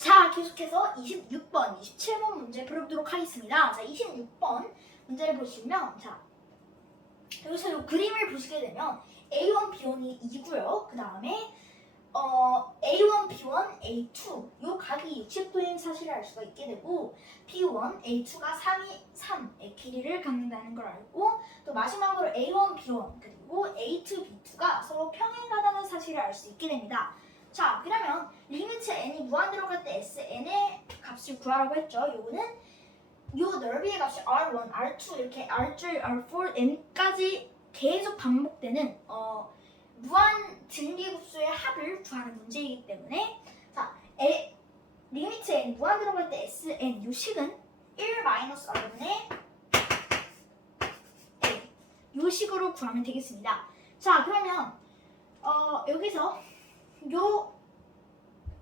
자, 계속해서 26번, 27번 문제 풀어보도록 하겠습니다. 자, 26번 문제를 보시면, 자, 여기서 이 그림을 보시게 되면 A1, B1이 2고요. 그 다음에 어, A1, B1, A2 요 각이 60도인 사실을 알 수가 있게 되고 B1, A2가 3이 3의 길이를 갖는다는 걸 알고 또 마지막으로 A1, B1 그리고 A2, B2가 서로 평행하다는 사실을 알 수 있게 됩니다. 자, 그러면 리미트 n이 무한대로 갈 때 sn의 값을 구하라고 했죠. 요거는 요 넓이의 값이 r1, r2 이렇게 r3, r4, n까지 계속 반복되는 어, 무한 등기급수의 합을 구하는 문제이기 때문에 자, 에, 리미트 n 무한대로 갈 때 sn 요 식은 1 마이너스 r분의 a 요 식으로 구하면 되겠습니다. 자, 그러면 어, 여기서 요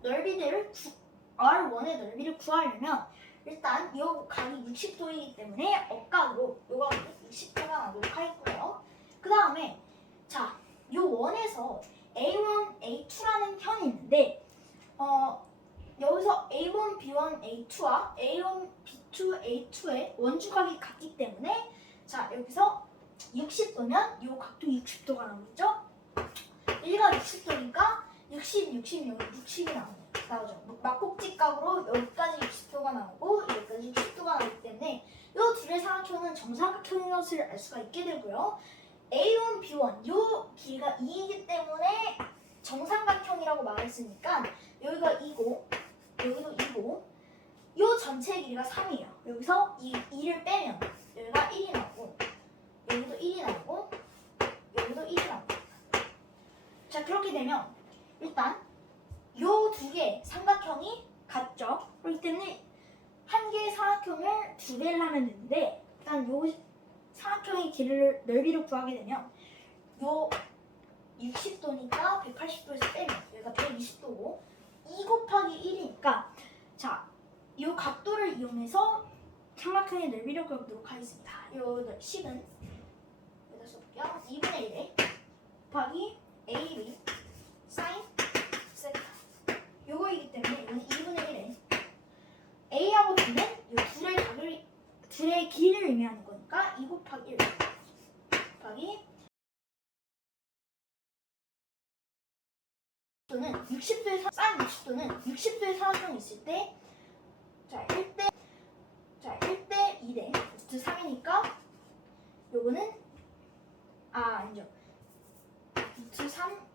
넓이들을 구, R1의 넓이를 구하려면 일단 이 각이 60도이기 때문에 억각으로 요가 60도가 나도록 하겠고요. 그 다음에 자, 요 원에서 A1, A2라는 편이 있는데 어, 여기서 A1, B1, A2와 A1, B2, A2의 원주각이 같기 때문에 자, 여기서 60도면 요 각도 60도가 나오겠죠? 1가 60도니까 60, 60, 여기 60이 나오네. 나오죠. 막꼭지 각으로 여기까지 60도가 나오고 여기까지 60도가 나오기 때문에 이 둘의 삼각형은 정삼각형인 것을 알 수가 있게 되고요. A1, B1 요 길이가 2이기 때문에 정삼각형이라고 말했으니까 여기가 2고 여기도 2고 요 전체 길이가 3이에요. 여기서 이 2를 빼면 여기가 1이 나오고 여기도 1이 나오고 여기도 1이 나오고 자 그렇게 되면 일단 요 두 개 삼각형이 같죠. 그렇기 때문에 한 개의 삼각형을 두 개를 하면 되는데 일단 요 삼각형의 길이를 넓이를 구하게 되면 요 60도니까 180도에서 빼면 여기가 120도고 2 곱하기 1이니까 자, 요 각도를 이용해서 삼각형의 넓이를 구하도록 하겠습니다. 요 식은 여기다 써볼게요. 2분의 1에 곱하기 AB 사인 요거이기 때문에 이건 2분의 1에 A하고 B는 요 둘의 각을 둘의 길을 의미하는 거니까 2 곱하기 1 곱하기 또는 60도의 사인 60도는 60도의 사각형이 있을 때 자, 1대 자, 1대 2대 루트 3이니까 요거는 아, 아니죠. 루트 3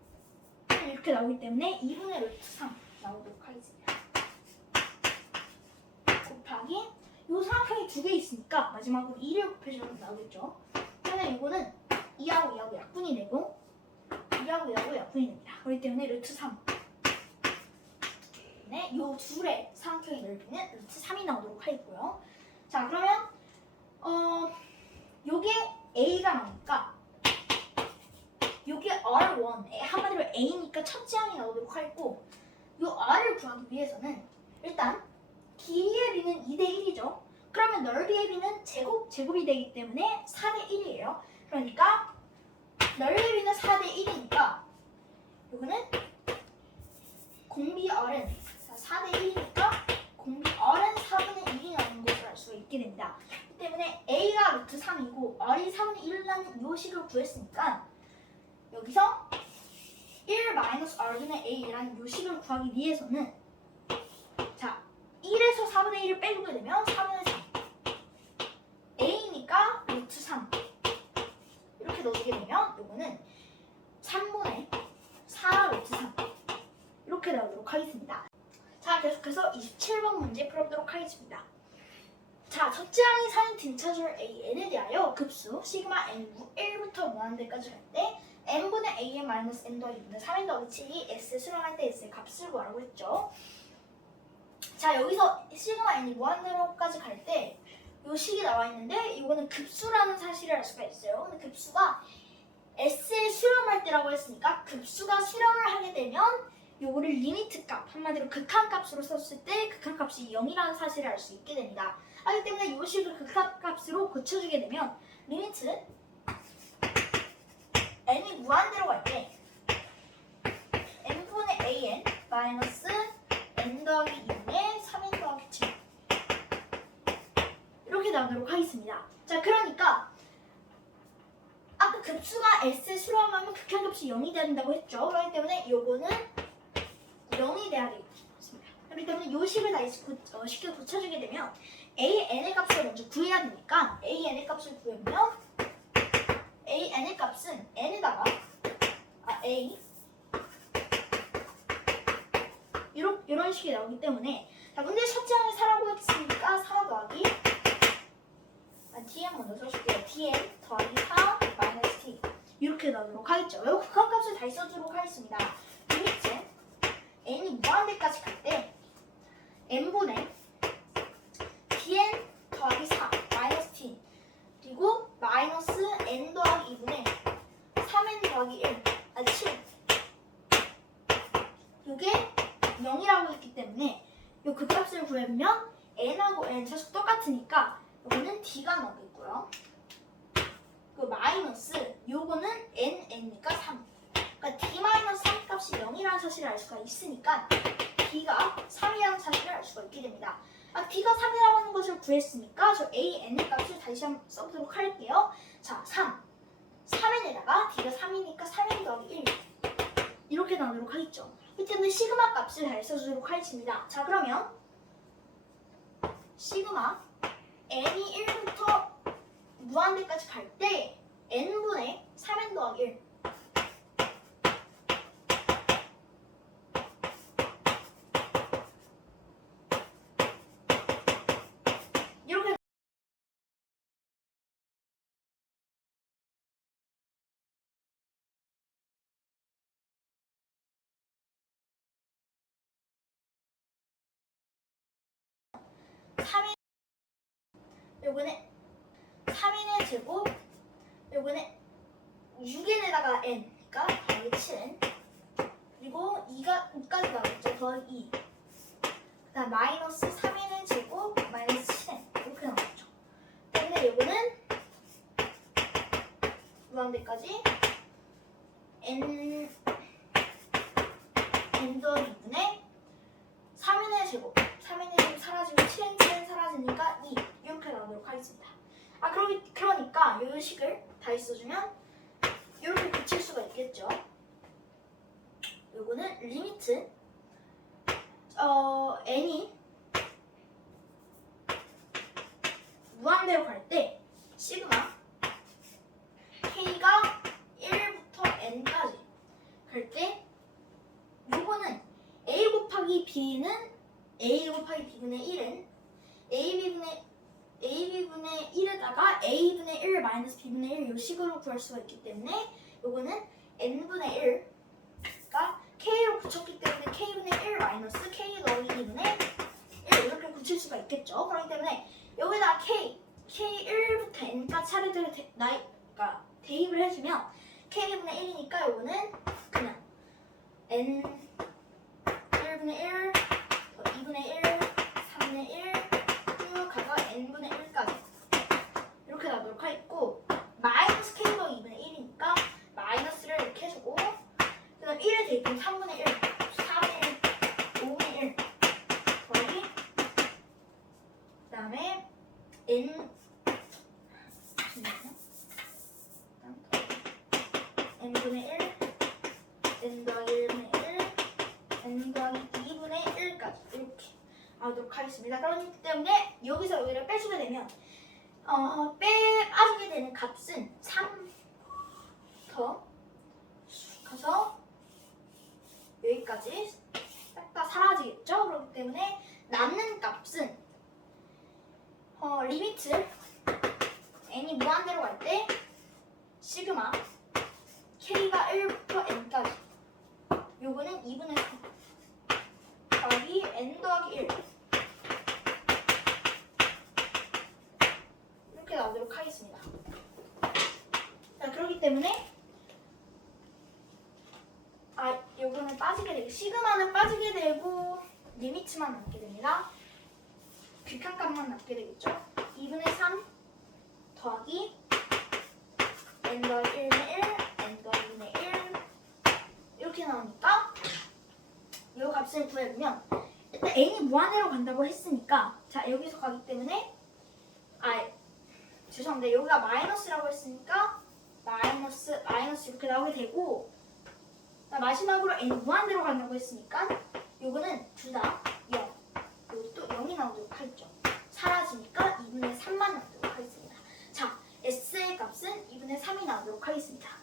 이렇게 나오기 때문에 2분의 루트 3 나오도록 하겠습니다. 곱하기 요 삼각형이 두 개 있으니까 마지막으로 2를 곱해주면 나오겠죠. 그러면 이거는 2하고 2하고 약분이 되고 2하고 2하고 약분이 됩니다. 그렇기 때문에 루트 3 네, 요 둘의 삼각형의 넓이는 루트 3이 나오도록 하겠고요. 자, 그러면 어 요게 A가 나오니까 요게 R1, 한마디로 A니까 첫째 항이 나오도록 하겠고 요 R을 구하기 위해서는 일단 길이의 B는 2대 1이죠. 그러면 넓이의 B는 제곱, 제곱이 되기 때문에 4대 1이에요. 그러니까 넓이의 B는 4대 1이니까 요거는 공비 R은 4대 1이니까 공비 R은 4분의 1이 나오는 것을 알 수가 있게 됩니다. 그 때문에 A가 루트 3이고 R이 4분의 1이라는 요 식을 구했으니까 여기서 1 마이너스 R분의 A라는 요 식을 구하기 위해서는 자 1에서 4분의 1을 빼주게 되면 4분의 3 A니까 루트 3 이렇게 넣어주게 되면 요거는 3분의 4 루트 3 이렇게 나오도록 하겠습니다. 자 계속해서 27번 문제 풀어보도록 하겠습니다. 자, 첫째 항이 사인 등차줄 AN에 대하여 급수 시그마 N구 1부터 무한대까지 갈 때 n분의 an 마이너스 n 더하기 2는 3n 더하기 7이 s 수렴할 때 s의 값을 구하라고 했죠. 자, 여기서 시그마 n이 무한대로까지 갈때요 식이 나와 있는데 이거는 급수라는 사실을 알 수가 있어요. 근데 급수가 s의 수렴할 때라고 했으니까 급수가 수렴을 하게 되면 요거를 리미트 값, 한마디로 극한 값으로 썼을 때 극한 값이 0이라는 사실을 알 수 있게 됩니다. 하기 때문에 이 식을 극한 값으로 고쳐주게 되면 리미트 n이 무한대로 갈 때 n분의 an 마이너스 n 더하기 2분의 3n 더하기 7 이렇게 나누도록 하겠습니다. 자 그러니까 아까 급수가 s 수렴하면 극한급수 0이 된다고 했죠. 그렇기 때문에 요거는 0이 돼야 되겠습니다. 그렇기 때문에 요 식을 다시 고, 어, 쉽게 고쳐주게 되면 a n의 값을 먼저 구해야 되니까 a n의 값을 구하면 a n의 값은 n에다가 아 a 이런 이런 식이 나오기 때문에 자 근데 첫째 항을 4라고 했으니까 4 더하기 아, tm 먼저 써줄게요. tm 더하기 4 마이너스 t 이렇게 나오도록 하겠죠. 이 극한값을 다시 써주도록 하겠습니다. 리미트 n이 무한대까지 갈 때 n분의 tn 더하기 4 마이너스 t 그리고 마이너스 n 더하기 2분의 3n 더하기 1 아니 7 이게 0이라고 했기 때문에 이 극값을 구하면 n하고 n 사실 똑같으니까 이거는 d가 나오겠고요. 그 마이너스 요거는 n n이니까 3. 그러니까 d 마이너스 3 값이 0이라는 사실을 알 수가 있으니까 d가 3이라는 사실을 알 수가 있게 됩니다. 아, d가 3이라고 하는 것을 구했으니까 저 a n의 값을 다시 한번 써보도록 할게요. 자, 3. 3n에다가 d가 3이니까 3n 더하기 1 이렇게 나오도록 하겠죠. 이 때문에 시그마 값을 다시 써주도록 하겠습니다. 자, 그러면 시그마 n이 1부터 무한대까지 갈 때 n분의 3n 더하기 1 이렇게 삼인 요거는 3인의 제곱 요거는 6인에다가 n니까 더하기 7n 그리고 2가 2까지 나오겠죠 더하기 2 그다음 마이너스 3인의 제곱 마이너스 7n 이렇게 나오죠. 때문에 요거는 무한대까지 n n 더하기 2분의 3인의 제곱. 3인의 제곱 사라지고 7n 7n 사라지니까 2 이렇게 나오도록 하겠습니다 아 그러기 그러니까 요 식을 다시 써주면 이렇게 고칠 수가 있겠죠. 요거는 리미트 어 n이 무한대로 갈 때 시그마 k가 1부터 n까지 갈 때 요거는 a 곱하기 b는 a 곱하기 b분의 1은 a b분의 ab분의 1에다가 a분의 1 마이너스 b분의 1이 식으로 구할 수가 있기 때문에 요거는 n분의 1가 k로 붙였기 때문에 k분의 1 마이너스 k 더하기 2분의 1 이렇게 붙일 수가 있겠죠. 그렇기 때문에 여기다 k k 1부터 n까지 차례대로 대, 나이, 그러니까 대입을 해주면 k분의 1이니까 요거는 그냥 n 1분의 1 더 2분의 1 3분의 1 쭉 가서 n분의 1까지 이렇게 나오도록 하겠고 마이너스 k 더 2분의 1이니까 마이너스를 이렇게 해주고 그 다음 1을 대입하면 3분의 1 4분의 1 5분의 1 더하기 그 다음에 n 잠시만요. N분의 1 n 더하기 1분의 1 n 더하기 2분의 1까지 이렇게 하도록 하겠습니다. 그렇기 때문에 여기서 여기를 빼주게 되면 어, 빼 빠지게 되는 값은 3더 가서 여기까지 딱 다 사라지겠죠? 그렇기 때문에 남는 값은 어, 리미트 n이 무한대로 갈 때 시그마 k가 1부터 n까지 요거는 2분의 3 n 더하기 1 이렇게 나오도록 하겠습니다. 자, 그렇기 때문에 아, 요거는 빠지게 되고 시그마는 빠지게 되고 리미트만 남게 됩니다. 극한값만 남게 되겠죠. 2분의 3 더하기 n 더하기 1분의 1 n 더하기 2분의 1 이렇게 나오니까 이 값을 구해보면 무한대로 간다고 했으니까 자 여기서 가기 때문에 아 죄송합니다. 여기가 마이너스라고 했으니까 마이너스 마이너스 이렇게 나오게 되고 자, 마지막으로 n 무한대로 간다고 했으니까 요거는 둘다 0. 요것도 0이 나오도록 하겠죠. 사라지니까 2분의 3만 나오도록 하겠습니다. 자, s의 값은 2분의 3이 나오도록 하겠습니다.